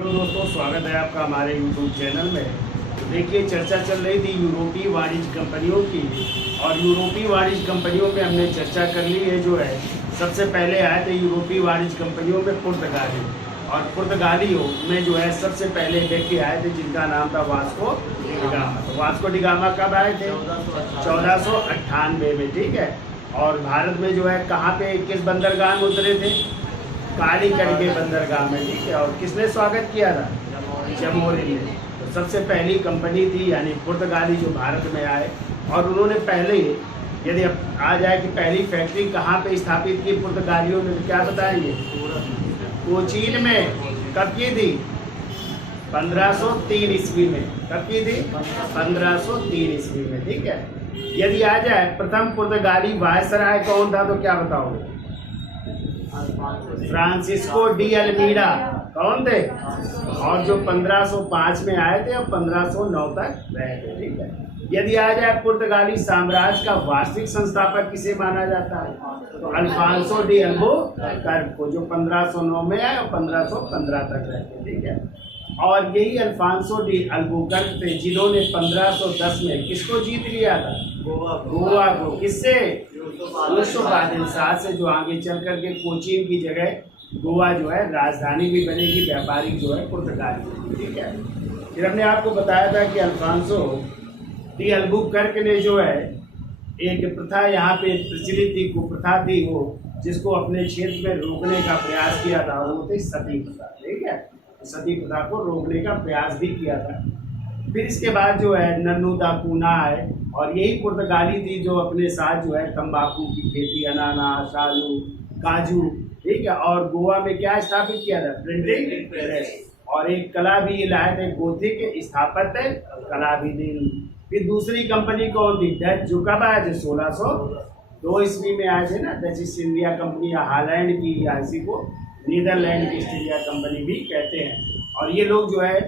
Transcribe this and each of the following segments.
Hello दोस्तों, स्वागत है आपका हमारे YouTube चैनल में। तो देखिए, चर्चा चल रही थी यूरोपीय वाणिज्य कंपनियों की, और यूरोपीय वाणिज्य कंपनियों में हमने चर्चा कर ली है। जो है सबसे पहले आए थे यूरोपीय वाणिज्य कंपनियों में पुर्तगाली, और पुर्तगालियों में जो है सबसे पहले व्यक्ति आए थे जिनका नाम था वास्को डिगामा। तो वास्को डिगामा कब आए थे? 1498 में, ठीक है। और भारत में जो है कहाँ पे, किस बंदरगाह में उतरे थे? कालीकट के बंदरगाह में, ठीक है। और किसने स्वागत किया था? जमोरिन ने। तो सबसे पहली कंपनी थी यानी पुर्तगाली जो भारत में आए, और उन्होंने पहले, यदि अब आ जाए कि पहली फैक्ट्री कहाँ पे स्थापित की पुर्तगालियों ने, तो क्या बताएंगे? कोचीन में। कब की थी? 1503 ईस्वी में। कब की थी? 1503 ईस्वी में, ठीक है। यदि आ जाए प्रथम पुर्तगाली वायसराय कौन था, तो क्या बताओगे? Francisco de Almeida. कौन थे? और जो 1505 में आए थे और 1509 तक रहे थे, ठीक है। यदि आ जाए पुर्तगाली साम्राज्य का वास्तविक संस्थापक किसे माना जाता है, तो अल्फांसो डी अल्बुकर्क को, जो 1509 में आए और 1515 तक रहे थे, ठीक है। और यही अल्फांसो डी अल्बुकर्क थे जिन्होंने 1510 में किसको जीत लिया था? गोवा को। किससे? से। जो आगे चल करके कोचीन की जगह गोवा जो है राजधानी भी बनेगी, व्यापारिक जो है पुर्तगाली, ठीक है। फिर हमने आपको बताया था कि अल्फांसो डी अल्बुकर्क ने जो है एक प्रथा यहाँ पे प्रचलित थी, कुप्रथा थी वो, जिसको अपने क्षेत्र में रोकने का प्रयास किया था, वो थी सती प्रथा, ठीक है। सती प्रथा को रोकने का प्रयास भी किया था। फिर इसके बाद जो है नन्नू दा कूना आए, और यही पुर्तगाली थी जो अपने साथ जो है तंबाकू की खेती, अनानास, आलू, काजू, ठीक है। और गोवा में क्या स्थापित किया था? Printing press. और एक कला भी लाए थे, गोथिक स्थापत्य कला भी दी। फिर दूसरी कंपनी कौन थी? डच। जो कब आए थे? 1602 ईस्वी में आए थे ना, डच ईस्ट इंडिया कंपनी, या हालैंड की, या इसी को नीदरलैंड की ईस्ट इंडिया कंपनी भी कहते हैं। और ये लोग जो है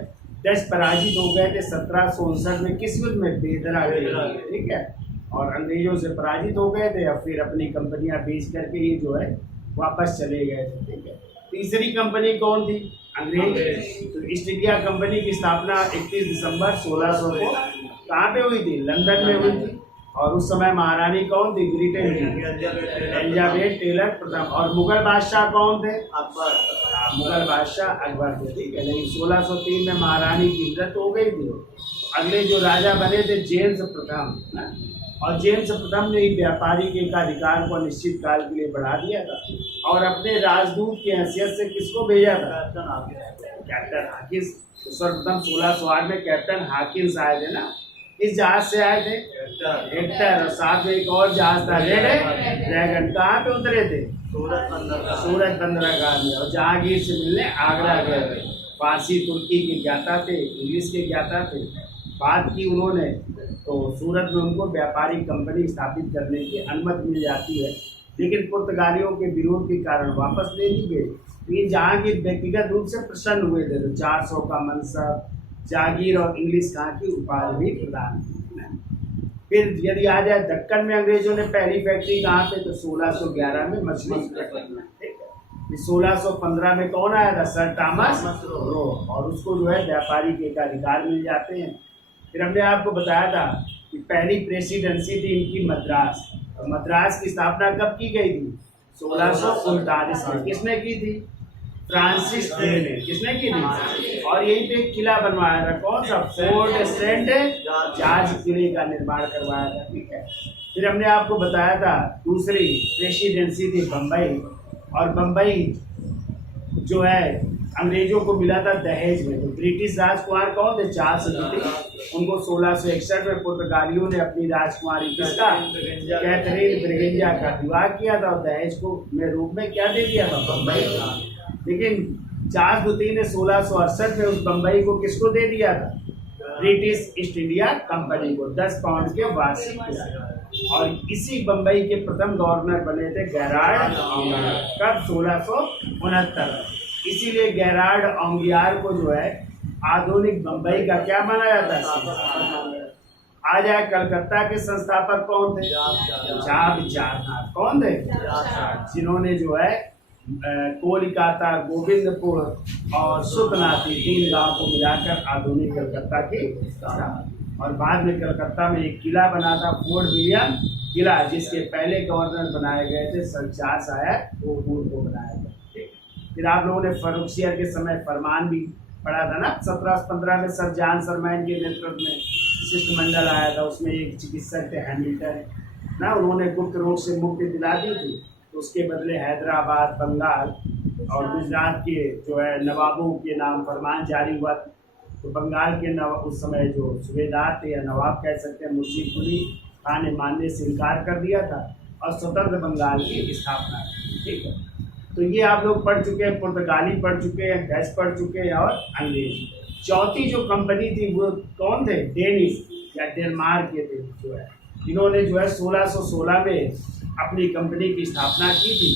डच पराजित हो गए थे 1759 में। किस युद्ध में? बेदरा, ठीक है। और अंग्रेजों से पराजित हो गए थे, और फिर अपनी कंपनियां बेच करके ये जो है वापस चले गए थे, ठीक है। तीसरी कंपनी कौन थी? अंग्रेज। तो ईस्ट इंडिया कंपनी की स्थापना 31 दिसंबर 1600 को कहाँ पे हुई थी? लंदन में हुई थी। और उस समय महारानी कौन थी? ब्रिटेन की एलिजाबेथ टेलर प्रथम। और मुगल बादशाह कौन थे? अकबर। मुगल बादशाह अकबर थे, ठीक है। लेकिन 1603 में महारानी की मृत्यु हो गई थी। अगले जो राजा बने थे जेम्स प्रथम, और जेम्स प्रथम ने ही व्यापारी के अधिकार को निश्चित काल के लिए बढ़ा दिया था, और अपने राजदूत की हैसियत से किसको भेजा था? Captain Hawkins. तो सर्वप्रथम 1608 में कैप्टन हाकिंस आए थे ना। किस जहाज से आए थे? हेक्टर। और साथ में एक और जहाज था, रेड ड्रैगन। कहाँ पे उतरे थे? सूरत बंदरगाह में। और जहांगीर से मिलने आगरा गए थे। फारसी तुर्की के ज्ञाता थे, इंग्लिश के ज्ञाता थे। बात की उन्होंने, तो सूरत में उनको व्यापारिक कंपनी स्थापित करने की अनुमति मिल जाती है, लेकिन पुर्तगालियों के विरोध के कारण वापस ले ली गई। ये जहांगीर व्यक्तिगत रूप से प्रसन्न हुए थे, तो 400 का मनसब, जागीर और इंग्लिश खां की उपाधि भी प्रदान की। फिर यदि आ जाए दक्कन में अंग्रेजों ने पहली फैक्ट्री कहाँ पे, तो 1611 में मछली में, ठीक है। 1615 में कौन आया था? सर थॉमस रो, और उसको जो है व्यापारी के अधिकार मिल जाते हैं। फिर हमने आपको बताया था कि पहली प्रेसिडेंसी थी इनकी मद्रास। और मद्रास की स्थापना कब की गई थी? 1639 में। किसने की थी? फ्रांसिस ड्रे ने। किसने की थी? और यहीं पे एक किला बनवाया था, कौन सा? फोर्ट सेंट जॉर्ज किले का निर्माण करवाया था, ठीक है। फिर हमने आपको बताया था दूसरी प्रेसिडेंसी थी बम्बई, और बम्बई जो है अंग्रेजों को मिला था दहेज में। तो ब्रिटिश राजकुमार कौन थे? चार्ल्स द्वितीय। उनको 1661 में पुर्तगालियों ने अपनी राजकुमारी किसका? कैथरीन ब्रिगेंजा का विवाह किया था, और दहेज को में रूप में क्या दे दिया था? बम्बई का। लेकिन चार्ल्स द्वितीय ने 1668 में उस बम्बई को किसको दे दिया था? ब्रिटिश ईस्ट इंडिया कंपनी को 10 पाउंड के वार्षिक किराए। और इसी बम्बई के प्रथम गवर्नर बने थे गेरार्ड ऑंगियार। कब? 1669। इसीलिए गेरार्ड ऑंगियार को जो है आधुनिक बम्बई का क्या माना जाता है? आ जाए कलकत्ता के संस्थापक कौन थे? जाब चारनाथ। कौन थे? जिन्होंने जो है कोलिकाता, गोविंदपुर और सुतनाती 3 गांव को मिलाकर आधुनिक कलकत्ता की स्थापना। और बाद में कलकत्ता में एक किला बना था, फोर्ट विलियम किला, जिसके पहले गवर्नर बनाए गए थे सर चार्ल्स आयर वुड को बनाया गया। ठीक। फिर आप लोगों ने फर्रुखियर के समय फरमान भी पढ़ा था ना, 1715 में सर जॉन सरमैन के नेतृत्व में शिष्टमंडल आया था, उसमें एक चिकित्सक थे हैमिल्टन ना, उन्होंने गुप्त रोग से मुक्ति दिला दी थी। तो उसके बदले हैदराबाद, बंगाल और गुजरात के जो है नवाबों के नाम फरमान जारी हुआ। तो बंगाल के उस समय जो सूबेदार थे या नवाब कह सकते हैं, मुंशी कुली खान ने मानने से इनकार कर दिया था और स्वतंत्र बंगाल की स्थापना की। ठीक है, तो ये आप लोग पढ़ चुके हैं, पुर्तगाली पढ़ चुके हैं, डच पढ़ चुके हैं और अंग्रेजी। चौथी जो कंपनी थी वो कौन थे? डेनिश या डेनमार्क के थे, जो है इन्होंने जो है 1616 में अपनी कंपनी की स्थापना की थी।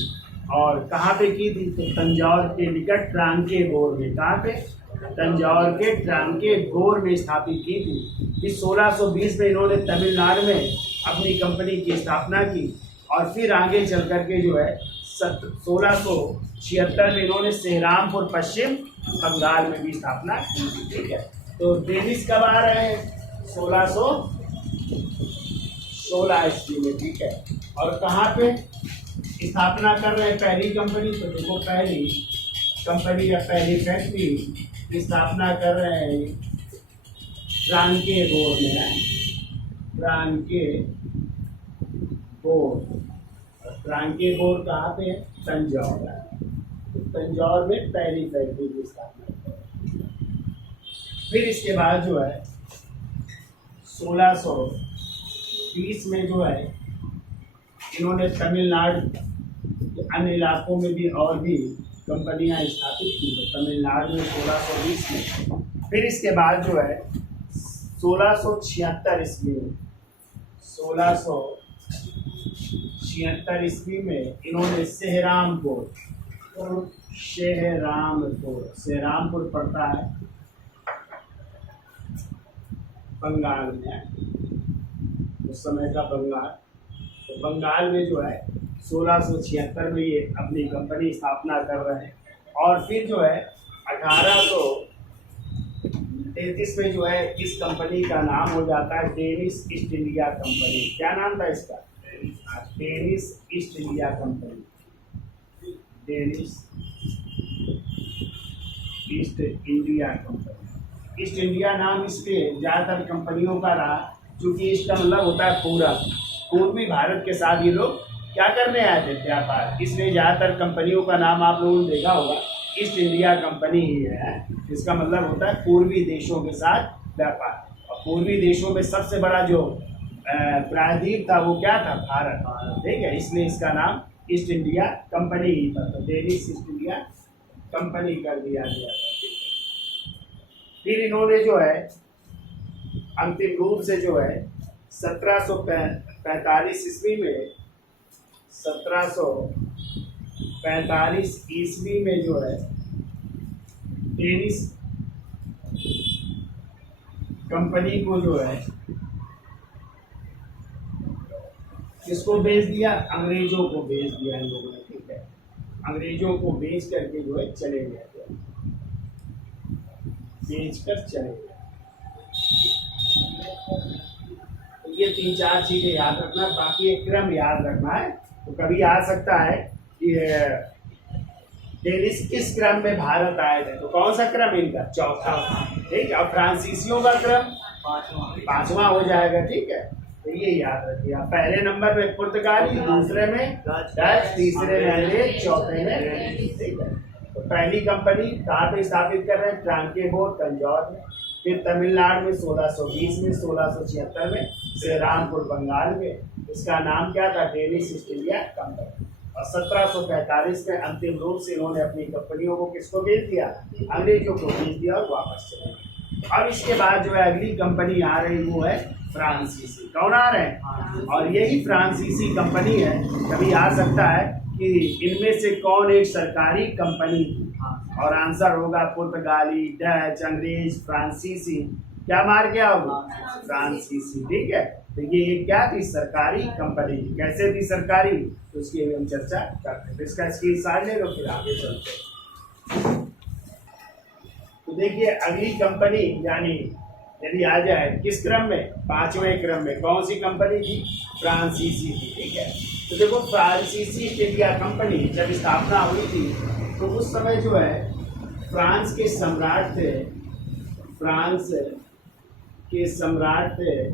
और कहाँ पे की थी? तो तंजौर के निकट ट्रांकेबोर में। कहाँ पे? तंजौर के ट्रांकेबोर में स्थापित की थी। फिर 1620 में इन्होंने तमिलनाडु में अपनी कंपनी की स्थापना की और फिर आगे चल करके जो है 1676 में इन्होंने सेहरामपुर पश्चिम बंगाल में भी स्थापना की। ठीक है, तो डेनिश कब आ रहे हैं? 1616 ईस्वी में। ठीक है, और कहाँ पे स्थापना कर रहे हैं पहली कंपनी? तो देखो, पहली कंपनी या पहली फैक्ट्री की स्थापना कर रहे हैं ट्रांकेबोर में। ट्रांकेबोर कहाँ पे है? तंजौर। तंजौर में पहली फैक्ट्री की स्थापना कर रहे हैं। फिर इसके बाद जो है 1620 में जो है इन्होंने तमिलनाडु अन्य इलाकों में भी और भी कंपनियां स्थापित की। तो तमिलनाडु में 1620 में। फिर इसके बाद जो है 1676 ईस्वी में 1676 ईस्वी में इन्होंने सेहरामपुर पड़ता है बंगाल में, उस समय का बंगाल। तो बंगाल में जो है 1676 में ये अपनी कंपनी स्थापना कर रहे हैं। और फिर जो है 1833 में जो है इस कंपनी का नाम हो जाता है डेनिश ईस्ट इंडिया कंपनी। क्या नाम था इसका? Danish east India company. Danish east India company. East India नाम इसलिए ज़्यादातर कंपनियों का रहा क्योंकि इसका मतलब होता है पूरा, पूर्वी भारत के साथ ये लोग क्या करने आए थे? व्यापार। इसलिए ज़्यादातर कंपनियों का नाम आप लोगों ने देखा होगा ईस्ट इंडिया कंपनी ही है। इसका मतलब होता है पूर्वी देशों के साथ व्यापार। और पूर्वी देशों में सबसे बड़ा जो प्रायद्वीप था वो क्या था? भारत। ठीक है, इसलिए इसका नाम ईस्ट इंडिया कंपनी ही था। तो डेनिश ईस्ट इंडिया कंपनी कर दिया गया। फिर इन्होंने जो है अंतिम रूप से जो है 1745 ईस्वी में 1745 ईस्वी में जो है डेनिश कंपनी को जो है किसको बेच दिया? अंग्रेजों को बेच दिया इन लोगों ने। ठीक है, अंग्रेजों को बेच करके जो है चले गए, बेच कर चले गए। तो ये 3-4 चीजें याद रखना, बाकी एक क्रम याद रखना है। तो कभी आ सकता है कि डेनिश किस क्रम में भारत आए थे, तो कौन सा क्रम इनका? चौथा। ठीक है, और फ्रांसीसियों का क्रम पांचवा हो जाएगा। ठीक है, तो ये याद रखिए। पहले नंबर में पुर्तगाली, दूसरे में डच, तीसरे में अंग्रेज, चौथे में। ठीक है, तो पहली कंपनी कहाँ पे स्थापित कर रहे हैं? ट्रांकेबोर, तंजौर में। फिर तमिलनाडु में 1620 में, 1676 में सेहरामपुर बंगाल में। इसका नाम क्या था? Danish east India company. और 1745 में अंतिम रूप से इन्होंने अपनी कंपनियों को किसको बेच दिया? अंग्रेजों को बेच दिया और वापस चले गए। अब इसके बाद जो है अगली कंपनी आ रही वो है फ्रांसीसी। कौन आ रहे हैं? और यही फ्रांसीसी कंपनी है। कभी आ सकता है कि इनमें से कौन एक सरकारी कंपनी थी, और आंसर होगा पुर्तगाली, डच, अंग्रेज, फ्रांसीसी। क्या मार के आओगे? फ्रांसीसी। ठीक है, तो ये एक क्या थी? सरकारी कंपनी थी। कैसे थी सरकारी, तो उसकी हम चर्चा करते हैं। तो इसका स्क्रीनशॉट ले लो, फिर आगे चलते हैं। तो देखिए अगली कंपनी, यानी यदि आ जाए किस क्रम में? 5वें क्रम में। कौन सी कंपनी थी? फ्रांसीसी थी। ठीक है, तो देखो फ्रांसीसी ईस्ट इंडिया कंपनी जब स्थापना हुई थी तो उस समय जो है फ्रांस के सम्राट थे, फ्रांस के सम्राट थे,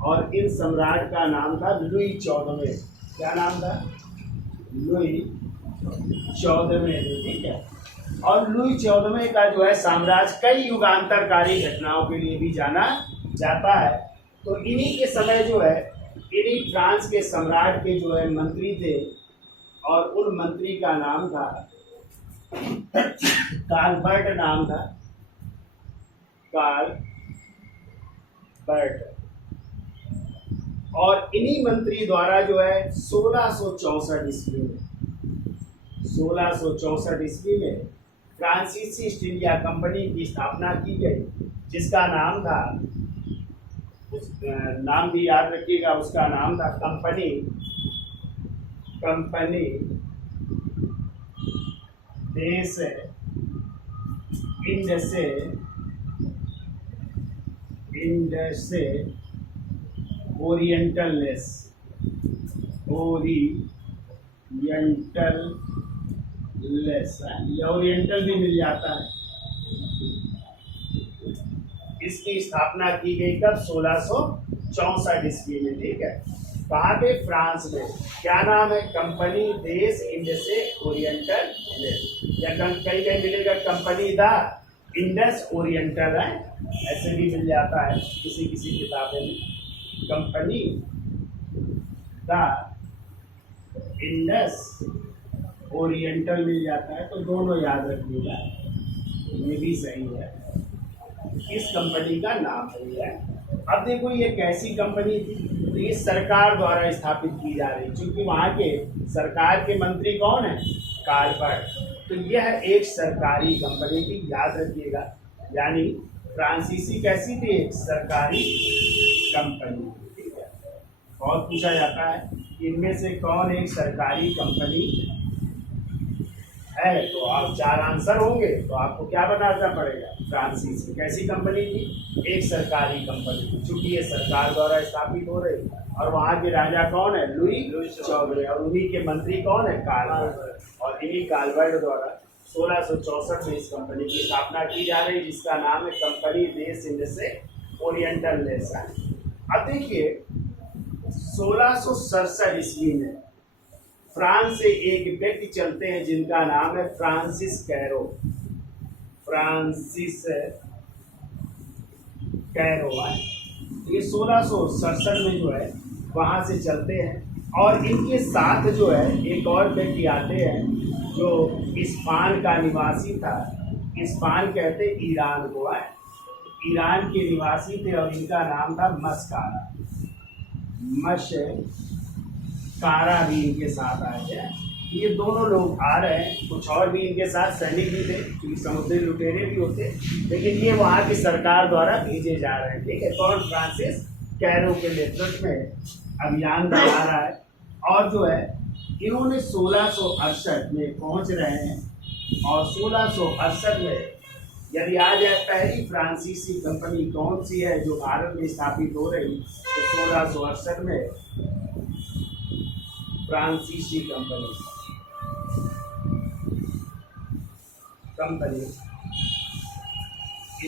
और इन सम्राट का नाम था लुई 14वें। क्या नाम था? लुई 14वें। ठीक है, और लुई 14वें का जो है साम्राज्य कई युगांतरकारी घटनाओं के लिए भी जाना जाता है। तो इन्हीं के समय जो है इन्हीं फ्रांस के सम्राट के जो है मंत्री थे, और उन मंत्री का नाम था कार्लबर्ट, नाम था कार्लबर्ट। और इन्हीं मंत्री द्वारा जो है 1664 ईस्वी में 1664 ईस्वी में फ्रांसीसी ईस्ट इंडिया कंपनी की स्थापना की गई, जिसका नाम था, उस नाम भी याद रखिएगा, उसका नाम था कंपनी देश इंडसे ओरिएंटलनेस, ये ओरिएंटल भी मिल जाता है। इसकी स्थापना की गई कब? 1664 ईस्वी में। ठीक है, कहाँ पे? फ्रांस में। क्या नाम है? कंपनी देश इंडसे ओरिएंटलनेस, या कहीं कहीं मिलेगा कंपनी द इंडस ओरिएंटल है, ऐसे भी मिल जाता है किसी किसी किताबें में। कंपनी द इंडस ओरिएंटल मिल जाता है, तो दोनों याद रखिएगा, ये भी सही है। इस कंपनी का नाम सही है। अब देखो ये कैसी कंपनी थी? तो ये सरकार द्वारा स्थापित की जा रही, क्योंकि वहाँ के सरकार के मंत्री कौन है? कार्लबर्ट। तो यह एक सरकारी कंपनी थी, याद रखिएगा। यानी फ्रांसीसी कैसी थी? एक सरकारी कंपनी। ठीक है, और पूछा जाता है इनमें से कौन एक सरकारी कंपनी है, तो आप 4 आंसर होंगे, तो आपको क्या बनाना पड़ेगा? फ्रांसीसी कैसी कंपनी थी? एक सरकारी कंपनी थी, चूंकि ये सरकार द्वारा स्थापित हो रही, और वहाँ के राजा कौन है? लुई 14वें, और उन्हीं के मंत्री कौन है? कार्लबर्ट। और इन्हीं कार्लबर्ट द्वारा 1664 में इस कंपनी की स्थापना की जा रही, जिसका नाम है कंपनी देश इंडसे ओरिएंटलनेस। अब देखिए 1667 ईस्वी में फ्रांस से एक व्यक्ति चलते हैं जिनका नाम है फ्रांसिस कैरो। फ्रांसिस कैरो है, ये 1667 में जो है वहाँ से चलते हैं, और इनके साथ जो है एक और व्यक्ति आते हैं जो इस्पान का निवासी था। इस्पान कहते ईरान को है, ईरान के निवासी थे, और इनका नाम था मस्कारा। मस्कारा भी इनके साथ आए थे। ये दोनों लोग आ रहे हैं, कुछ और भी इनके साथ सैनिक भी थे, क्योंकि समुद्री लुटेरे भी होते, लेकिन ये वहाँ की सरकार द्वारा भेजे जा रहे हैं। ठीक है, कौन? फ्रांसिस कैरो के नेतृत्व में अभियान चला रहा है, और जो है इन्होंने 1668 में पहुँच रहे हैं, और 1668 में यदि आ जाए पहली फ्रांसीसी कंपनी कौन सी है जो भारत में स्थापित हो रही, तो 1668 में फ्रांसीसी कंपनी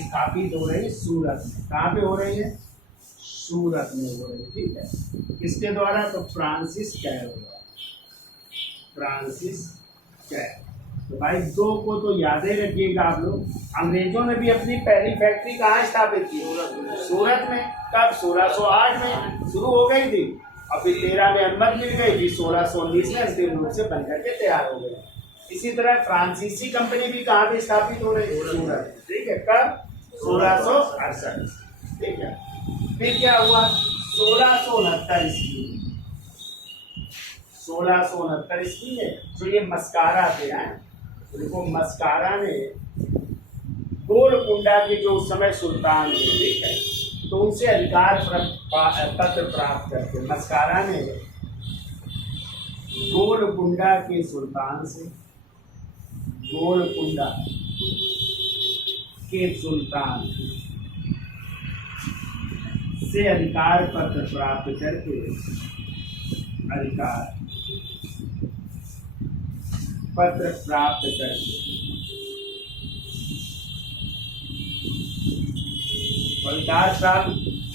स्थापित हो रही सूरत में। कहाँ पे हो रही है? सूरत में हो रही है। ठीक है, किसके द्वारा? तो फ्रांसिस कैरो द्वारा। Francis Caro. तो भाई दो को तो याद ही रखिएगा आप लोग। अंग्रेजों ने भी अपनी पहली फैक्ट्री कहाँ स्थापित की? सूरत में। कब? 1608 में शुरू हो गई थी, और फिर 13 में अनुमति मिल गई थी, 1619 में अंतिम रूप से बनकर के तैयार हो गई। इसी तरह फ्रांसीसी कंपनी भी कहाँ पे स्थापित हो रही है? सूरत। ठीक है, कब? 1668। ठीक है, फिर क्या हुआ? 1669 ईस्वी में 1669 ईस्वी में जो ये मस्कारा थे, देखो मस्कारा ने गोलकुंडा के जो उस समय सुल्तान थे, ठीक है, तो उनसे अधिकार पत्र प्राप्त करके मस्कारा ने गोलकुंडा के सुल्तान से, गोलकुंडा के सुल्तान से अधिकार पत्र प्राप्त करके, अधिकार पत्र प्राप्त करके, अधिकार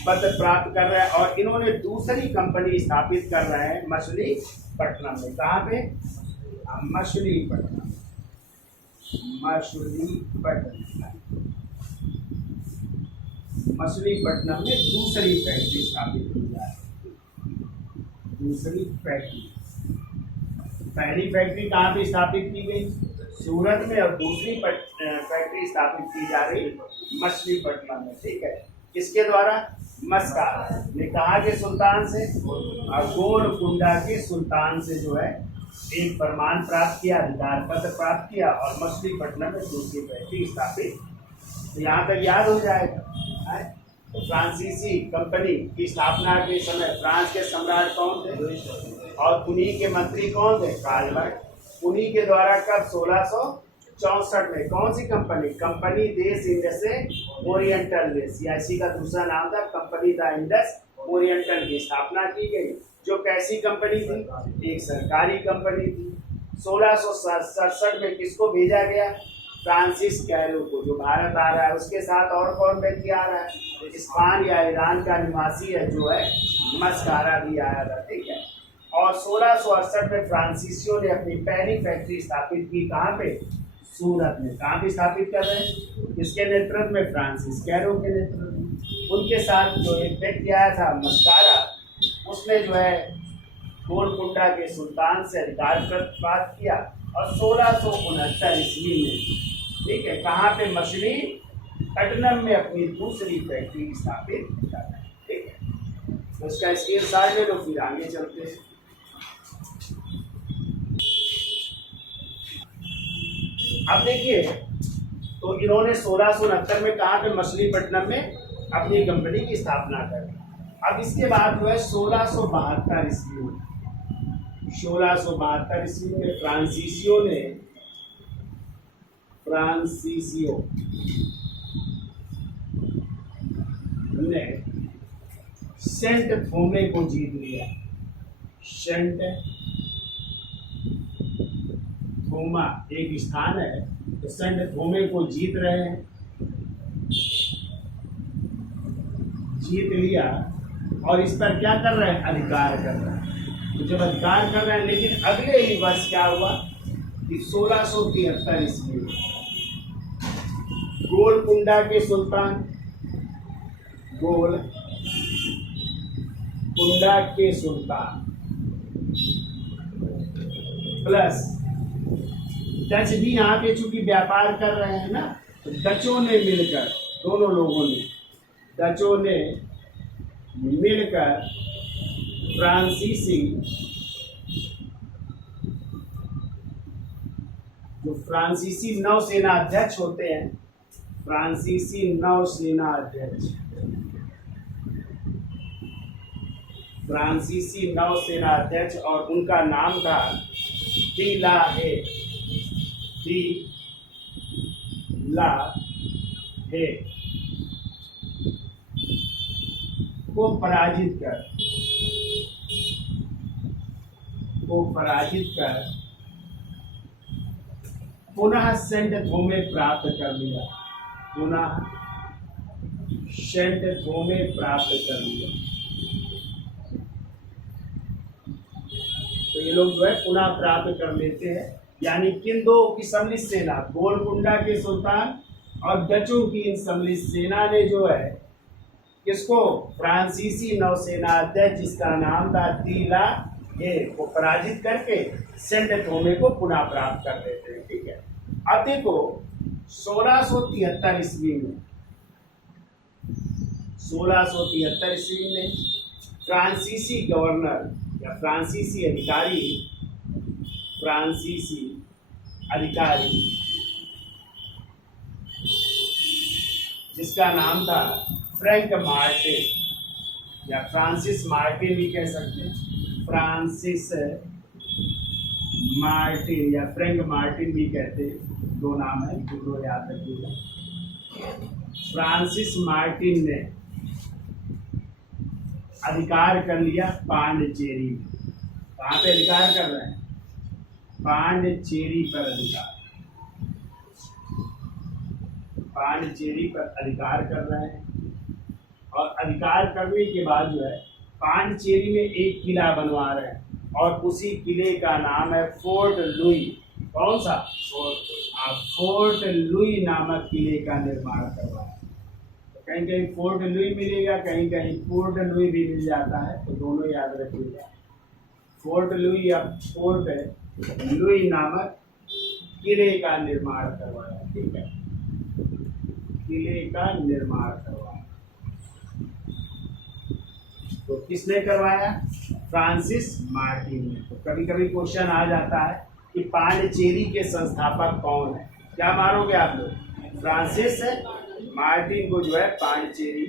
पत्र प्राप्त कर रहे हैं और इन्होंने दूसरी कंपनी स्थापित कर रहे हैं मछलीपट्टनम में। कहाँ पे? मछलीपट्टनम, मछलीपट्टनम में दूसरी फैक्ट्री स्थापित की जा रही है। दूसरी फैक्ट्री, पहली फैक्ट्री कहाँ पे स्थापित की गई? सूरत में, और दूसरी फैक्ट्री स्थापित की जा रही मछलीपट्टनम में, ठीक है। किसके द्वारा? मस्कारा ने, कहा के सुल्तान से? गोलकुंडा के सुल्तान से जो है एक फरमान प्राप्त किया, अधिकार पत्र प्राप्त किया और मछलीपट्टनम में दूसरी फैक्ट्री स्थापित। तो यहाँ तक याद हो जाएगा। तो फ्रांसीसी कंपनी की स्थापना के समय फ्रांस के सम्राट कौन थे और उन्हीं के मंत्री कौन थे? कार्लबर्ग। उन्हीं के द्वारा कब? 1664 में। कौन सी कंपनी? कंपनी देश इंडस ओरिएंटल, या इसी का दूसरा नाम था कंपनी द इंडस ओरिएंटल की स्थापना की गई। जो कैसी कंपनी थी? एक सरकारी कंपनी थी। 1667 में किसको भेजा गया? फ्रांसिस कैरो को, जो भारत आ रहा है। उसके साथ और कौन व्यक्ति आ रहा है? स्पेन या ईरान का निवासी है जो है मस्कारा भी आया था, ठीक है। और 1668 में फ्रांसीसियों ने अपनी पहली फैक्ट्री स्थापित की। कहाँ पे? सूरत में। कहाँ पे स्थापित कर रहे हैं? किसके नेतृत्व में? फ्रांसिस कैरो के नेतृत्व में। उनके साथ जो एक व्यक्ति आया था मस्कारा, उसने जो है गोलकुंडा के सुल्तान से अधिकार प्राप्त किया और 1669 ईस्वी में, ठीक है, कहाँ पे? मछलीपट्टनम में अपनी दूसरी फैक्ट्री स्थापित किया, ठीक है। तो उसका स्क्रीनशॉट ले लो, फिर आगे चलते हैं। अब देखिए, तो इन्होंने 1669 में कहा कि मछलीपट्टनम में अपनी कंपनी की स्थापना कर। अब इसके बाद जो है 1672 ईस्वी में, 1672 ईस्वी में फ्रांसीसियों ने सेंट थोमे को जीत लिया। सेंट थोमा एक स्थान है, तो सेंट थोमे को जीत रहे हैं, जीत लिया और इस पर क्या कर रहे हैं? अधिकार कर रहे हैं। तो जब अधिकार कर रहे हैं, लेकिन अगले ही वर्ष क्या हुआ कि 1673 ईस्वी में गोलकुंडा के सुल्तान, गोलकुंडा के सुल्तान प्लस डच भी यहाँ पे चूंकि व्यापार कर रहे हैं ना, तो डचों ने मिलकर, दोनों लोगों ने, डचों ने मिलकर फ्रांसीसी, जो फ्रांसीसी नौसेना अध्यक्ष होते हैं, फ्रांसीसी नौसेना अध्यक्ष, फ्रांसीसी नौसेना अध्यक्ष, और उनका नाम था डी ला हे को पराजित कर पुनः सेंट थोमे प्राप्त कर लिया, पुनः सेंट थोमे प्राप्त कर लिया। तो ये लोग जो है पुनः प्राप्त कर लेते हैं, यानी किन दो की सम्मिलित सेना, गोलकुंडा के सुल्तान और डचों की इन सम्मिलित सेना ने जो है किसको? फ्रांसीसी नौसेना अध्यक्ष, जिसका नाम था तीला हे, को पराजित करके सेंट थोमे को पुनः प्राप्त कर देते हैं, ठीक है। अब देखो 1673 ईस्वी में, 1673 ईस्वी में फ्रांसीसी गवर्नर या फ्रांसीसी अधिकारी जिसका नाम था फ्रैंक मार्टिन, या फ्रांसिस मार्टिन भी कह सकते हैं, फ्रांसिस मार्टिन या फ्रैंक मार्टिन भी कहते हैं, दो नाम है, दोनों याद रखिएगा। फ्रांसिस मार्टिन ने अधिकार कर लिया पांडिचेरी में। कहाँ पे अधिकार कर रहे हैं? पांडिचेरी पर अधिकार, पांडिचेरी पर अधिकार कर रहे हैं। और अधिकार करने के बाद जो है पांडिचेरी में एक किला बनवा रहे हैं, और उसी किले का नाम है फोर्ट लुई। कौन सा? फोर्ट लुई नामक किले का निर्माण करवाया। तो कहीं कहीं फोर्ट लुई मिलेगा, कहीं कहीं पोर्ट लुई भी मिल जाता है, तो दोनों याद रखिएगा। फोर्ट लुई या फोर्ट लुई नामक किले का निर्माण करवाया। ठीक है, किले का निर्माण करवाया। तो किसने करवाया? फ्रांसिस मार्टिन ने। तो कभी कभी क्वेश्चन आ जाता है कि पांडिचेरी के संस्थापक कौन है? क्या मारोगे आप लोग? फ्रांसिस मार्टिन को जो है पांडिचेरी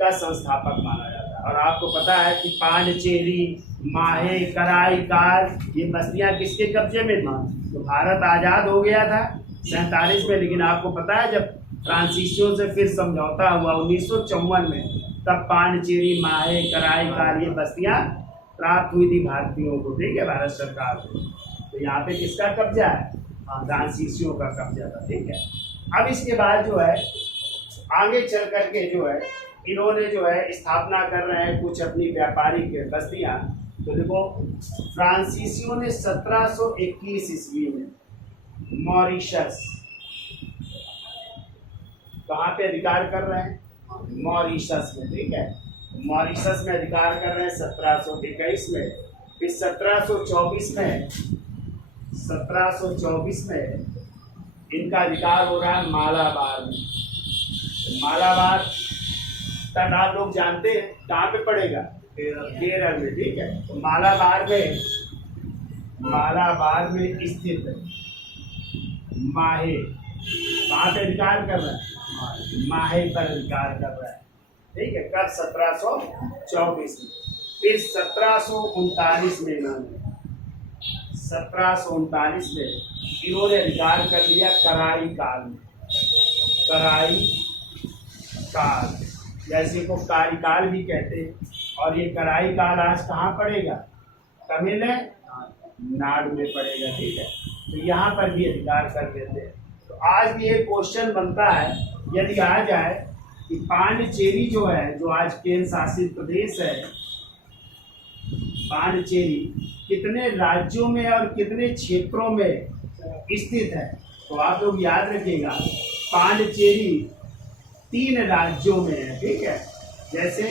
का संस्थापक माना जाता है। और आपको पता है कि पांडिचेरी, माहे, कराईकाल ये बस्तियां किसके कब्जे में थी? तो भारत आज़ाद हो गया था 47 में, लेकिन आपको पता है जब फ्रांसीसियों से फिर समझौता हुआ 1954 में, तब पांडिचेरी, माहे, कराईकाल ये बस्तियां प्राप्त हुई थी भारतीयों को। ठीक है, भारत सरकार को। तो यहाँ पे किसका कब्जा है? फ्रांसीसियों का कब्जा था। ठीक है, अब इसके बाद जो है आगे चल करके जो है इन्होंने जो है स्थापना कर रहे हैं कुछ अपनी व्यापारिक बस्तियां। तो देखो, फ्रांसीसियों ने 1721 ईस्वी में मॉरिशस, कहाँ पे अधिकार कर रहे हैं? मॉरिशस में। ठीक है, मॉरिशस में अधिकार कर रहे हैं 1721 में। फिर 1724 में इनका अधिकार हो रहा है मालाबार में। मालाबार तक आप लोग जानते हैं कहाँ पे पड़ेगा? केरल में। ठीक है, तो मालाबार में स्थित माहे कहाँ पे अधिकार कर रहा है? माहे पर अधिकार कर रहा है। ठीक है, कब? 1724 में। फिर 1739 में इन्होंने अधिकार कर लिया कराई काल में। कराई काल, जैसे को कार्यकाल भी कहते हैं। और ये कराई काल आज कहाँ पड़ेगा? तमिलनाडु में पड़ेगा। ठीक है, तो यहाँ पर भी अधिकार कर लेते हैं। तो आज भी एक क्वेश्चन बनता है, यदि आ जाए कि पांडिचेरी जो है, जो आज केंद्र शासित प्रदेश है, पांडिचेरी कितने राज्यों में और कितने क्षेत्रों में स्थित है? तो आप लोग याद रखिएगा, पांडिचेरी 3 राज्यों में है। ठीक है, जैसे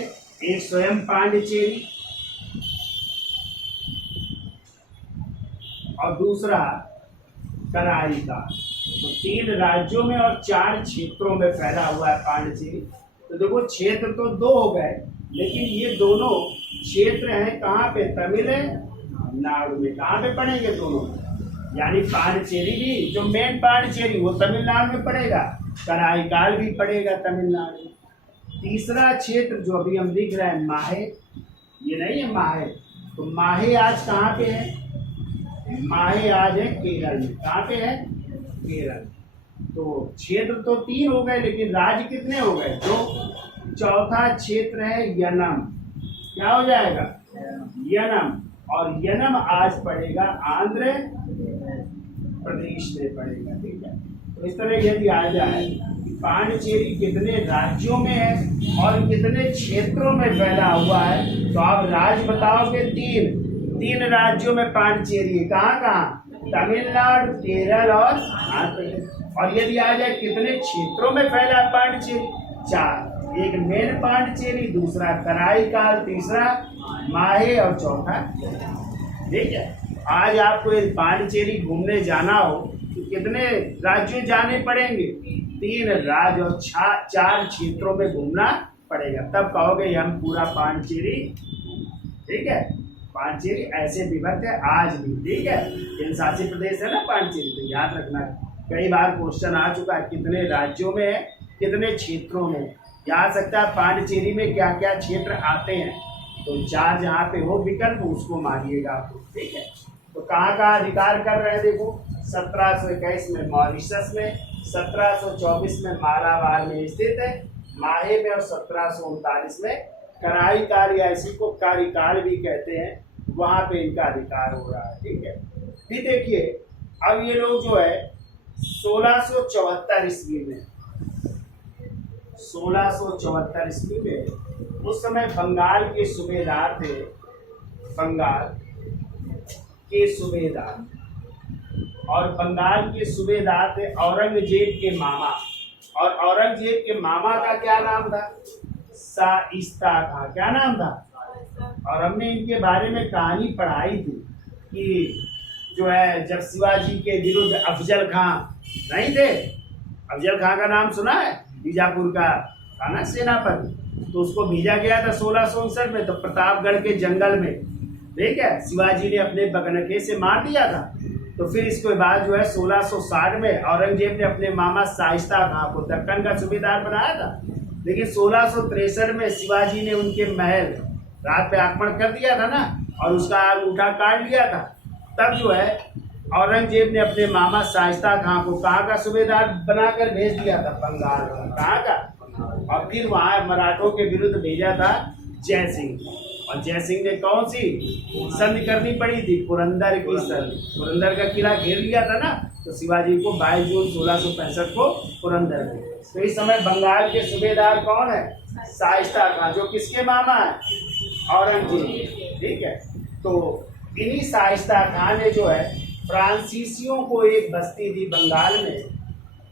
एक स्वयं पांडिचेरी, और दूसरा कराईकाल। तो 3 राज्यों में और 4 क्षेत्रों में फैला हुआ है पांडिचेरी। तो देखो, क्षेत्र तो 2 हो गए, लेकिन ये दोनों क्षेत्र हैं कहाँ पे? तमिलनाडु में। कहाँ पे पड़ेंगे दोनों? यानी पांडिचेरी भी, जो मेन पांडिचेरी वो तमिलनाडु में पड़ेगा, कराईकाल भी पड़ेगा तमिलनाडु में। तीसरा क्षेत्र जो अभी हम लिख रहे हैं माहे, ये नहीं है माहे, तो माहे आज कहाँ पे है? माहे आज है केरल में। कहाँ पे है? केरल। तो क्षेत्र तो 3 हो गए, लेकिन राज्य कितने हो गए? 2। चौथा क्षेत्र है यनम। क्या हो जाएगा? यनम। और यनम आज पड़ेगा आंध्र प्रदेश में पड़ेगा। ठीक है, तो इस तरह यदि आ जाए पांडिचेरी कितने राज्यों में है और कितने क्षेत्रों में फैला हुआ है, तो आप राज्य बताओगे 3 राज्यों में पांडिचेरी है। कहाँ? तमिलनाडु, केरल और आंध्र प्रदेश। और यदि आ जाए कितने क्षेत्रों में फैला है पांडिचेरी? 4। एक मेन पांडिचेरी, दूसरा कराईकाल, तीसरा माहे और चौथा। ठीक है, आज आपको पांडिचेरी घूमने जाना हो तो कितने राज्यों जाने पड़ेंगे? 3 राज्य और 4 क्षेत्रों में घूमना पड़ेगा, तब कहोगे हम पूरा पांडिचेरी। ठीक है, पांडिचेरी ऐसे विभक्त है आज भी। ठीक है, केंद्र शासित प्रदेश है ना पांडिचेरी, तो याद रखना। कई बार क्वेश्चन आ चुका है कितने राज्यों में है कितने क्षेत्रों में, यहाँ आ सकता है पांडिचेरी में क्या क्या क्षेत्र आते हैं, तो 4 जहाँ पे हो विकल्प उसको मारिएगा आपको, ठीक है। तो कहाँ कहाँ अधिकार कर रहे हैं, देखो 1721 में मॉरिशस में, 1724 में मालाबार में स्थित है माहे में, और 1739 में कराईकाल या इसी को कारिकाल भी कहते हैं, वहाँ पे इनका अधिकार हो रहा है, ठीक है। फिर देखिए अब ये लोग जो है 1674 ईस्वी में, 1674 ईस्वी में उस समय बंगाल के सूबेदार थे, बंगाल के सूबेदार, और बंगाल के सूबेदार थे औरंगजेब के मामा, और औरंगजेब के मामा का क्या नाम था, शाइस्ता था, क्या नाम था। और हमने इनके बारे में कहानी पढ़ाई थी कि जो है जब शिवाजी के विरुद्ध अफजल खां नहीं थे, अफजल खां का नाम सुना है, बीजापुर का था ना सेनापति, तो उसको भेजा गया था 1659 में, तो प्रतापगढ़ के जंगल में, ठीक है, शिवाजी ने अपने बगनके से मार दिया था। तो फिर इसके बाद जो है 1660 में औरंगजेब ने अपने मामा शाइस्ता खां को दक्कन का सूबेदार बनाया था, लेकिन 1663 में शिवाजी ने उनके महल रात पे आक्रमण कर दिया था ना, और उसका अंगूठा काट लिया था। तब जो है औरंगजेब ने अपने मामा शाइस्ता खां को कहाँ का सूबेदार बनाकर भेज दिया था, बंगाल का, कहाँ का, और फिर वहाँ मराठों के विरुद्ध भेजा था जय सिंह, और जय सिंह ने कौन सी संधि करनी पड़ी थी, पुरंदर की संधि, पुरंदर का किला घेर लिया था ना, तो शिवाजी को 22 जून 1665 को पुरंदर में। तो इस समय बंगाल के सूबेदार कौन है, शाइस्ता खां, जो किसके मामा है, औरंगजेब, ठीक है। तो इन्हीं शाइस्ता खां ने जो है फ्रांसीसियों को एक बस्ती दी बंगाल में,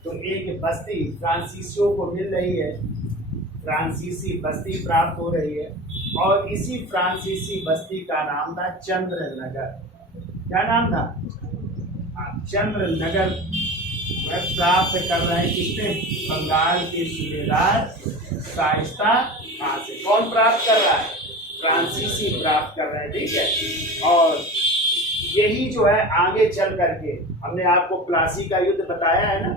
तो एक बस्ती फ्रांसीसियों को मिल रही है, फ्रांसीसी बस्ती प्राप्त हो रही है, और इसी फ्रांसीसी बस्ती का नाम था चंद्रनगर। क्या नाम था, चंद्रनगर प्राप्त कर रहे हैं किसने, बंगाल के सूबेदार शाइस्ता खां से। कौन प्राप्त कर रहा है, फ्रांसीसी प्राप्त कर रहे हैं, ठीक है। और यही जो है आगे चल करके हमने आपको प्लासी का युद्ध बताया है ना,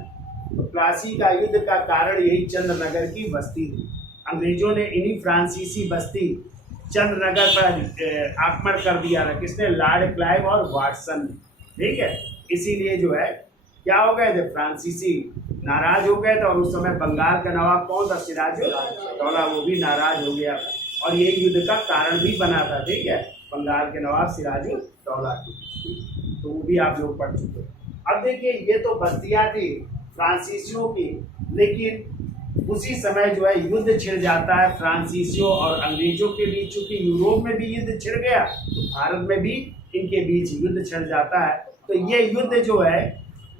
तो प्लासी का युद्ध का कारण यही चंद्रनगर की बस्ती थी। अंग्रेजों ने इन्हीं फ्रांसीसी बस्ती चंद्रनगर पर आक्रमण कर दिया था, किसने, लॉर्ड क्लाइव और वाटसन ने, ठीक है। इसीलिए जो है क्या हो गए थे, फ्रांसीसी नाराज हो गए थे, और उस समय बंगाल का नवाब कौन था, सिराजुद्दौला, वो भी नाराज हो गया था, और ये युद्ध का कारण भी बना था, ठीक है, बंगाल के नवाब सिराजुद्दौला की, तो वो भी आप लोग पढ़ चुके। अब देखिए ये तो बस्तियां थी फ्रांसीसियों की, लेकिन उसी समय जो है युद्ध छिड़ जाता है फ्रांसीसियों और अंग्रेजों के बीच। चूंकि यूरोप में भी युद्ध छिड़ गया, तो भारत में भी इनके बीच युद्ध छिड़ जाता है। तो ये युद्ध जो है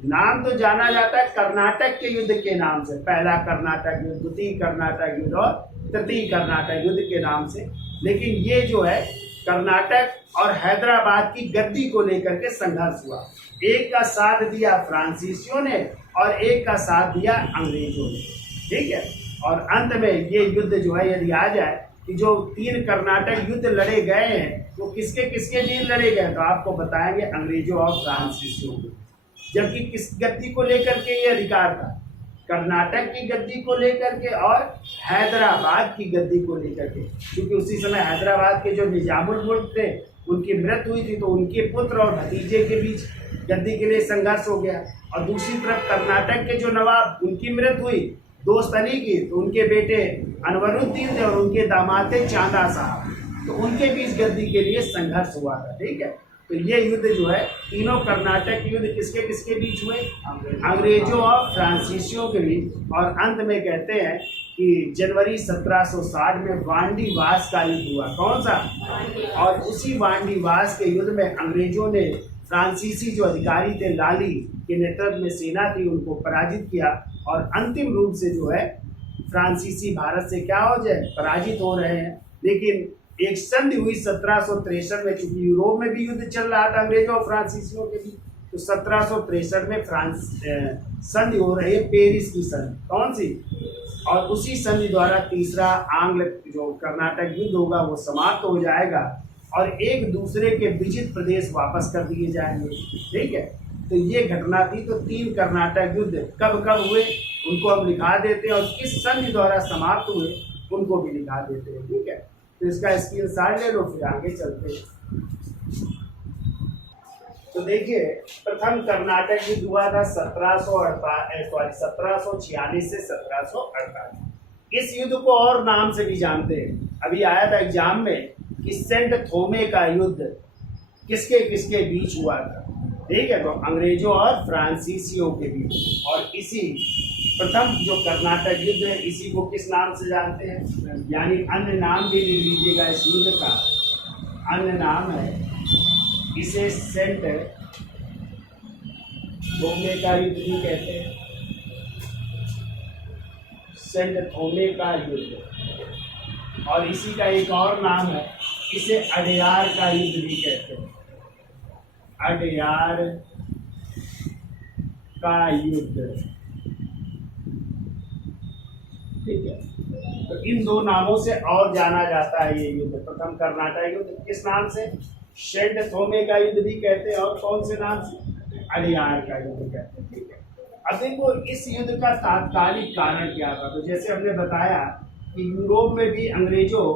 नाम तो जाना जाता है कर्नाटक के युद्ध के नाम से, पहला कर्नाटक युद्ध, द्वितीय कर्नाटक युद्ध और तृतीय कर्नाटक युद्ध के नाम से। लेकिन ये जो है कर्नाटक और हैदराबाद की गद्दी को लेकर के संघर्ष हुआ। एक का साथ दिया फ्रांसीसियों ने और एक का साथ दिया अंग्रेजों ने, ठीक है। और अंत में ये युद्ध जो है यदि आ जाए कि जो 3 कर्नाटक युद्ध लड़े गए हैं वो किसके किसके बीच लड़े गए, तो आपको बताएंगे अंग्रेजों और फ्रांसीसियों को। जबकि किस गद्दी को लेकर के ये अधिकार था, कर्नाटक की गद्दी को लेकर के और हैदराबाद की गद्दी को लेकर के, क्योंकि उसी समय हैदराबाद के जो निजामुल मुल्क थे उनकी मृत्यु हुई थी, तो उनके पुत्र और भतीजे के बीच गद्दी के लिए संघर्ष हो गया। और दूसरी तरफ कर्नाटक के जो नवाब, उनकी मृत्यु हुई दोस्त अली की, तो उनके बेटे अनवरुद्दीन थे और उनके दामाद थे चांदा साहब, तो उनके बीच गद्दी के लिए संघर्ष हुआ था, ठीक है। तो ये युद्ध जो है तीनों कर्नाटक युद्ध किसके किसके बीच हुए, अंग्रेजों और फ्रांसीसियों के बीच। और अंत में कहते हैं कि जनवरी 1760 में वांडीवास का युद्ध हुआ। कौन सा, और उसी वांडीवास के युद्ध में अंग्रेजों ने फ्रांसीसी जो अधिकारी थे लाली के नेतृत्व में सेना थी उनको पराजित किया, और अंतिम रूप से जो है फ्रांसीसी भारत से क्या हो जाए, पराजित हो रहे हैं। लेकिन एक संधि हुई 1763 में, चूंकि यूरोप में भी युद्ध चल रहा था अंग्रेजों और फ्रांसीसियों के बीच, तो 1763 में संधि हो रही है, पेरिस की संधि। कौन सी, और उसी संधि द्वारा तीसरा आंग्ल जो कर्नाटक युद्ध होगा वो समाप्त हो जाएगा और एक दूसरे के विजित प्रदेश वापस कर दिए जाएंगे, ठीक है। तो ये घटना थी। तो 3 कर्नाटक युद्ध कब कब हुए, उनको हम लिखा देते हैं और किस संधि द्वारा समाप्त हुए उनको भी लिखा देते हैं। ठीक है, तो इसका स्क्रीनशॉट ले लो, फिर आगे चलते हैं। तो देखिए, प्रथम कर्नाटक युद्ध हुआ था 1746 से 1748। इस युद्ध को और नाम से भी जानते हैं, अभी आया था एग्जाम में कि सेंट थोमे का युद्ध किसके किसके बीच हुआ था। ठीक है, तो अंग्रेजों और फ्रांसीसियों के बीच। और इसी प्रथम जो कर्नाटक युद्ध है, इसी को किस नाम से जानते हैं, यानी अन्य नाम भी लिख लीजिएगा इस युद्ध का। अन्य नाम है, इसे सेंट थोमे का युद्ध भी कहते हैं, सेंट थोमे का युद्ध। और इसी का एक और नाम है, इसे अडयार का युद्ध भी कहते हैं, अडयार का युद्ध। ठीक है, तो इन दो नामों से और जाना जाता है ये युद्ध। प्रथम कर्नाटक युद्ध किस नाम से, सेंट थोमे का युद्ध भी कहते हैं, और कौन से नाम से, अडयार का युद्ध कहते हैं। ठीक है, अब देखो इस युद्ध का तात्कालिक कारण क्या था। तो जैसे हमने बताया कि यूरोप में भी अंग्रेजों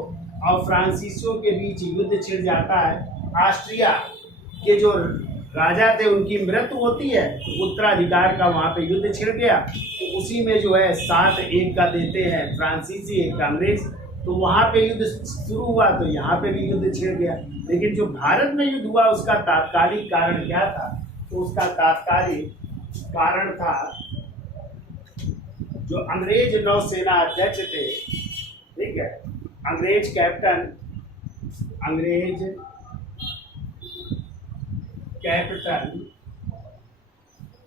और फ्रांसीसियों के बीच युद्ध छिड़ जाता है। ऑस्ट्रिया के जो राजा थे उनकी मृत्यु होती है, तो उत्तराधिकार का वहाँ पे युद्ध छिड़ गया। तो उसी में जो है 7-1 का देते हैं फ्रांसीसी, 1 का अंग्रेज। तो वहाँ पे युद्ध शुरू हुआ, तो यहाँ पे भी युद्ध छिड़ गया। लेकिन जो भारत में युद्ध हुआ उसका तात्कालिक कारण क्या था, तो उसका तात्कालिक कारण था जो अंग्रेज नौसेना अध्यक्ष थे। ठीक है, अंग्रेज कैप्टन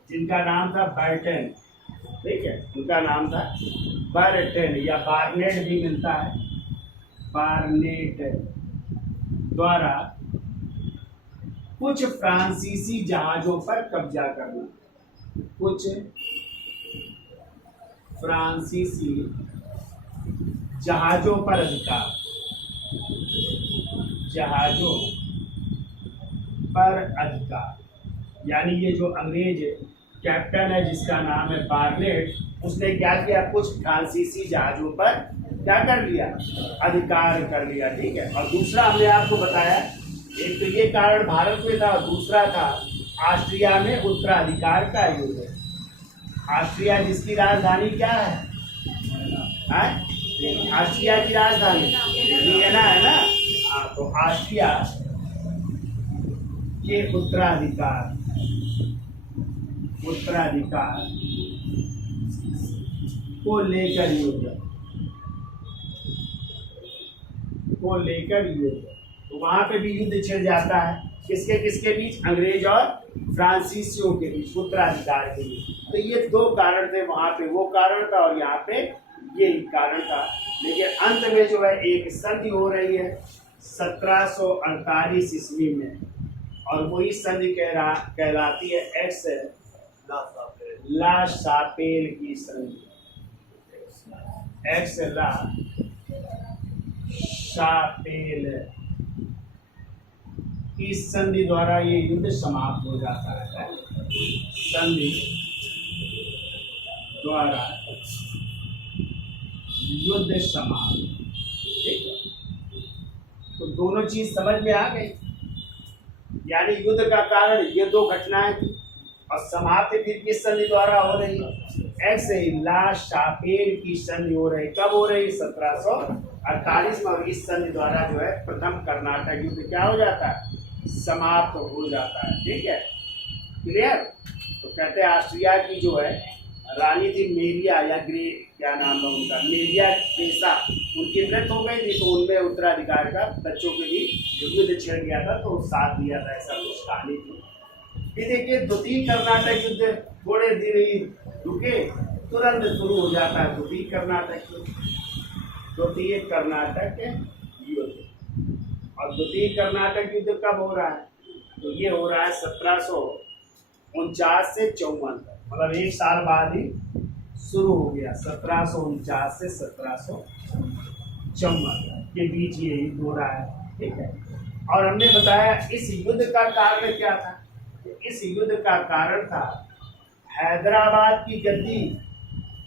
जिनका नाम था बर्टन। ठीक है, उनका नाम था बर्टन, या बार्नेट भी मिलता है, बार्नेट द्वारा कुछ फ्रांसीसी जहाजों पर कब्जा करना। कुछ फ्रांसीसी जहाजों पर अधिकार, जहाजों पर अधिकार, यानी ये जो अंग्रेज कैप्टन है जिसका नाम है बार्नेट, उसने क्या किया, कुछ फ्रांसीसी जहाजों पर क्या कर लिया, अधिकार कर लिया। ठीक है, और दूसरा हमने आपको बताया, एक तो ये कारण भारत में था, दूसरा था ऑस्ट्रिया में उत्तराधिकार का युद्ध। ऑस्ट्रिया जिसकी राजधानी क्या है, ऑस्ट्रिया की राजधानी वियना है ना। हाँ, तो ऑस्ट्रिया के उत्तराधिकार को लेकर युद्ध, तो वहां पे भी युद्ध छिड़ जाता है। किसके किसके बीच, अंग्रेज और फ्रांसीसियों के बीच, उत्तराधिकार के बीच। तो ये 2 कारण थे, वहां पे वो कारण था और यहाँ पे ये कारण था। लेकिन अंत में जो है एक संधि हो रही है 1748 ईस्वी में, और वही संधि कहलाती है एक्स ला शापेल की संधि। एक्स ला शापेल की संधि द्वारा ये युद्ध समाप्त हो जाता है। संधि द्वारा युद्ध समाप्त। ठीक है, तो दोनों चीज समझ में आ गई, यानी युद्ध का कारण ये 2 घटनाएं थी और समाप्ति फिर किस संधि द्वारा हो रही है, ऐसे ही ला शापेल की संधि हो रही। कब हो रही, 1748 में। और इस संधि द्वारा जो है प्रथम कर्नाटक युद्ध क्या हो जाता है, समाप्त हो जाता है। ठीक है, क्लियर। तो कहते हैं ऑस्ट्रिया की जो है रानी थी मेरिया, या क्या नाम है उनका, मेरिया पेशा, उनकी मृत्यु हो गई थी। तो उनमें उत्तराधिकार का बच्चों के भी युद्ध छिड़ गया था, तो साथ दिया था, ऐसा कुछ कहानी थी। फिर देखिए द्वितीय कर्नाटक युद्ध थोड़े दिन ही रुके, तुरंत शुरू हो जाता है द्वितीय कर्नाटक युद्ध। द्वितीय कर्नाटक युद्ध, और द्वितीय कर्नाटक युद्ध कब हो रहा है, तो ये हो रहा है 1749 से 54 तक, मतलब 1 साल बाद ही शुरू हो गया। 1749 से 1754 के बीच ये युद्ध हो रहा है। ठीक है, और हमने बताया इस युद्ध का कारण क्या था। इस युद्ध का कारण था हैदराबाद की गद्दी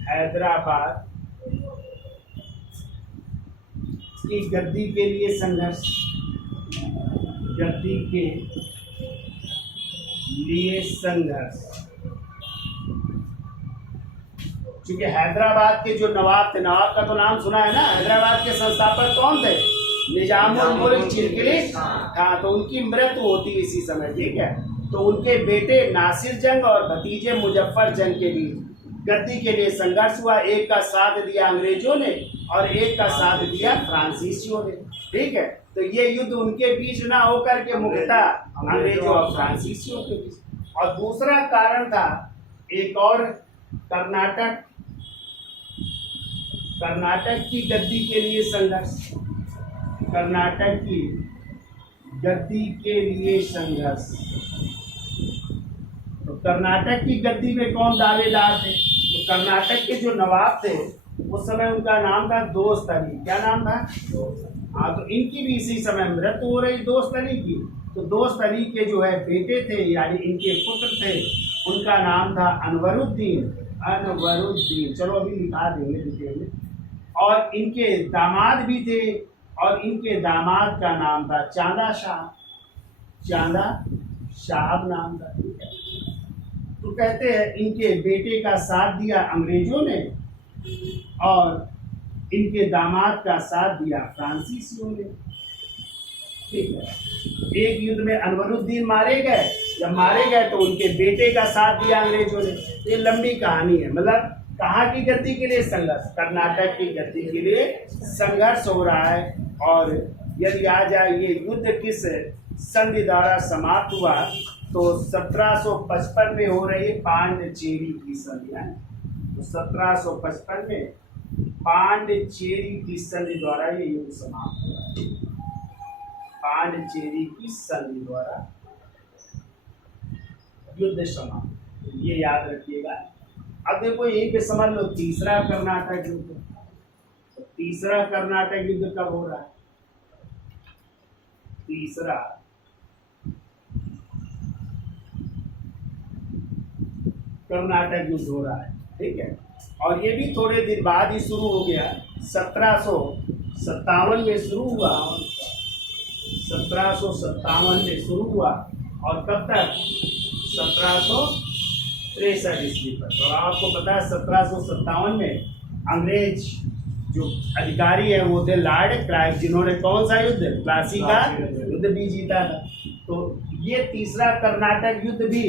हैदराबाद की गद्दी के लिए संघर्ष, गद्दी के लिए संघर्ष। क्योंकि हैदराबाद के जो नवाब थे, नवाब का तो नाम सुना है ना, हैदराबाद के संस्थापक कौन थे? निजामुल मुल्क चिलकली। हाँ, तो उनकी मृत्यु होती है इसी समय, ठीक है। तो उनके बेटे नासिर जंग और भतीजे मुजफ्फर जंग के बीच गद्दी के लिए संघर्ष हुआ। एक का साथ दिया अंग्रेजों ने और एक का साथ दिया फ्रांसीसियों ने, ठीक है। तो ये युद्ध उनके बीच ना होकर के मुख्यतः अंग्रेजों और फ्रांसीसियों के बीच। और दूसरा कारण था एक और, कर्नाटक की गद्दी के लिए संघर्ष, कर्नाटक की गद्दी के लिए संघर्ष। तो कर्नाटक की गद्दी में कौन दावेदार थे? तो कर्नाटक के जो नवाब थे उस समय उनका नाम था दोस्त अली। क्या नाम था? हाँ, तो इनकी भी इसी समय मृत्यु हो रही दोस्त अली की। तो दोस्त अली के जो है बेटे थे, यानी इनके पुत्र थे, उनका नाम था अनवरुद्दीन। अनवरुद्दीन, चलो अभी लिखा देंगे डिटेल में। और इनके दामाद भी थे, और इनके दामाद का नाम था चांदा शाह। चांदा शाह नाम था, ठीक है। तो कहते हैं इनके बेटे का साथ दिया अंग्रेजों ने और इनके दामाद का साथ दिया फ्रांसीसियों ने, ठीक है। एक युद्ध में अनवरुद्दीन मारे गए, जब मारे गए तो उनके बेटे का साथ दिया अंग्रेजों ने। ये लंबी कहानी है, मतलब कहाँ की गद्दी के लिए संघर्ष? कर्नाटक की गद्दी के लिए संघर्ष हो रहा है। और यदि आ जाए ये युद्ध किस संधि द्वारा समाप्त हुआ, तो 1755 में हो रही पांडिचेरी की संधि है। तो 1755 में पांडिचेरी की संधि द्वारा ये युद्ध समाप्त हुआ। पांडिचेरी की संधि द्वारा युद्ध समाप्त, ये याद रखिएगा। अब देखो यहीं पे समझ लो तीसरा कर्नाटक युद्ध। तो तीसरा कर्नाटक युद्ध कब हो रहा है? तीसरा कर्नाटक युद्ध हो रहा है, ठीक है। और ये भी थोड़े दिन बाद ही शुरू हो गया। 1757 में शुरू हुआ, 1757 में शुरू हुआ और कब तक? 1763 ईस्वी तक। और आपको पता है 1757 में अंग्रेज जो अधिकारी है वो थे लॉर्ड क्लाइव, जिन्होंने कौन सा युद्ध? प्लासी का युद्ध भी जीता था। तो ये तीसरा कर्नाटक युद्ध भी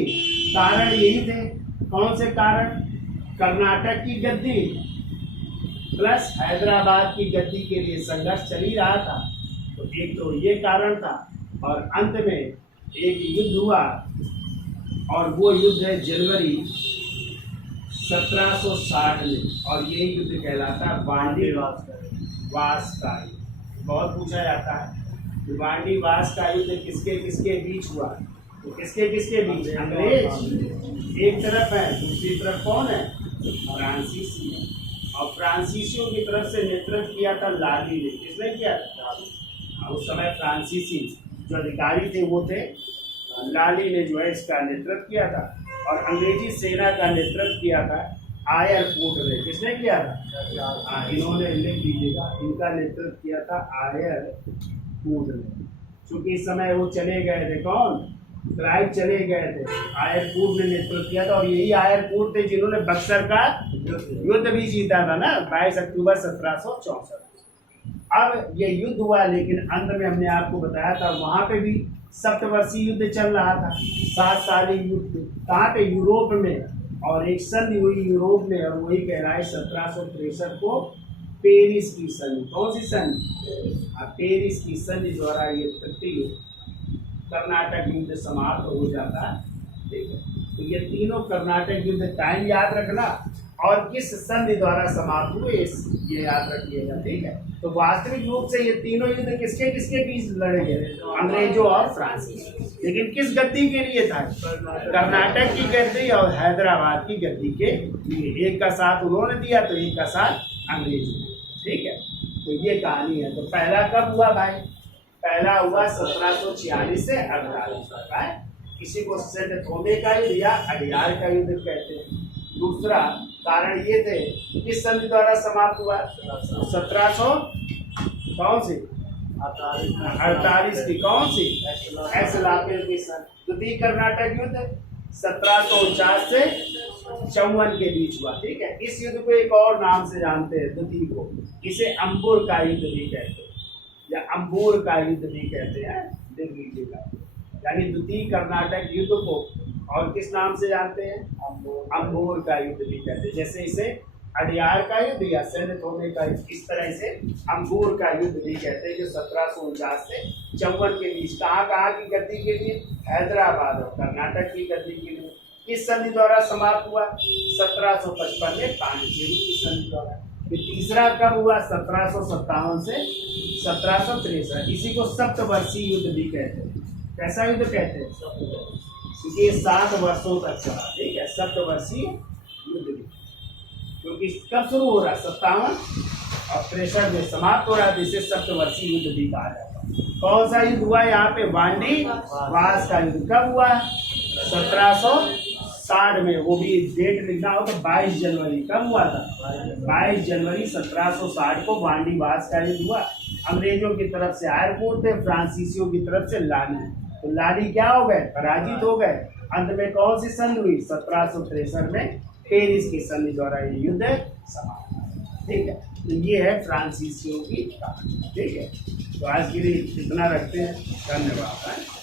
कारण यही थे। कौन से कारण? कर्नाटक की गद्दी प्लस हैदराबाद की गद्दी के लिए संघर्ष चल ही रहा था। तो एक तो ये कारण था, और अंत में एक युद्ध हुआ, और वो युद्ध है जनवरी 1760 में, और ये युद्ध कहलाता है बांडी वास का युद्ध। बहुत पूछा जाता है कि बांडी वास का युद्ध किसके किसके बीच हुआ? तो किसके किसके बीच? अंग्रेज एक तरफ है, दूसरी तरफ कौन है? फ्रांसीसी है। और फ्रांसीसियों की तरफ से नेतृत्व किया था लाली ने। किसने किया था? उस समय फ्रांसीसी जो अधिकारी थे वो थे लाली ने, जो है इसका नेतृत्व किया था। और अंग्रेजी सेना का नेतृत्व किया था आयर कूट ने। किसने किया था? इन्होंने, लिख लीजिएगा, इनका नेतृत्व किया था आयर कूट ने। चूंकि इस समय वो चले गए थे, कौन? क्लाइव चले गए थे, आयर कूट ने नेतृत्व किया था। और यही आयर कूट थे जिन्होंने बक्सर का युद्ध भी जीता था ना, 22 अक्टूबर 1764। अब ये युद्ध हुआ, लेकिन अंत में हमने आपको बताया था वहां पे भी सप्तवर्षीय युद्ध चल रहा था, 7 साली युद्ध। कहाँ पे? यूरोप में। और एक संधि हुई यूरोप में, और वही कहलाए 1763 को पेरिस की संधि। कौन सी संधि? पेरिस की संधि द्वारा ये तृतीय कर्नाटक युद्ध समाप्त हो जाता है, ठीक है। तो ये तीनों कर्नाटक युद्ध टाइम याद रखना और किस संधि द्वारा समाप्त हुए ये याद रखिएगा, ठीक है। तो वास्तविक रूप से ये तीनों युद्ध किसके किसके बीच लड़े गए? अंग्रेजों और फ्रांसीसी। लेकिन किस गद्दी के लिए था? कर्नाटक की गद्दी और हैदराबाद की गद्दी के लिए। एक का साथ उन्होंने दिया तो एक का साथ अंग्रेज ने, ठीक है। तो ये कहानी है। तो पहला कब हुआ भाई? पहला हुआ 1746 से 48 तक है। किसी को सेंट थोमे का युद्ध या अडियार का युद्ध कहते हैं। दूसरा कारण ये थे किस संधि द्वारा समाप्त हुआ? 1700 कौन सी? 48 की कौन सी? एसलाफिल की संधि। द्वितीय कर्नाटक युद्ध 1749 से 54 के बीच हुआ। ठीक है, इस युद्ध को एक और नाम से जानते हैं, द्वितीय को, इसे अंबुर का युद्ध भी कहते हैं या अंबूर का युद्ध भी कहते हैं। देख लीजिएगा, यानी द्वितीय कर्नाटक युद्ध को और किस नाम से जानते हैं? अंबूर का युद्ध भी कहते हैं। जैसे इसे अडियार का युद्ध या सैन्य होने का युद्ध, इस तरह से अंबूर का युद्ध भी कहते हैं, जो 1749 से 54 के बीच कहाँ की गद्दी के लिए? हैदराबाद और कर्नाटक की गद्दी के लिए किस संधि द्वारा समाप्त हुआ? 1755 में पांडिचेरी की संधि द्वारा। फिर तीसरा कब हुआ? 1757 से 1763। इसी को सप्तवर्षीय युद्ध भी कहते हैं। कैसा युद्ध कहते हैं? क्योंकि ये 7 वर्षों तक चला। ठीक है, सप्तवर्षीय युद्ध भी, क्योंकि कब शुरू हो रहा है? 57 और 63 में समाप्त हो रहा है, जिसे सप्तवर्षीय युद्ध भी कहा जाता है। कौन सा युद्ध हुआ यहाँ पे? वांडी वास का युद्ध। कब हुआ? 1760 में। वो भी डेट लिखना हो तो 22 जनवरी। कब हुआ था? 22 जनवरी 1760 को वांडी वास का युद्ध हुआ। अंग्रेजों की तरफ से आयरपुर थे, फ्रांसीसियों की तरफ से लाली। तो लाली क्या हो गए? पराजित हो गए। अंत में कौन सी संधि हुई? 1763 में पेरिस की संधि द्वारा ये युद्ध समाप्त। ठीक है, तो ये है फ्रांसीसियों की। ठीक है, तो आज के लिए इतना रखते हैं। धन्यवाद।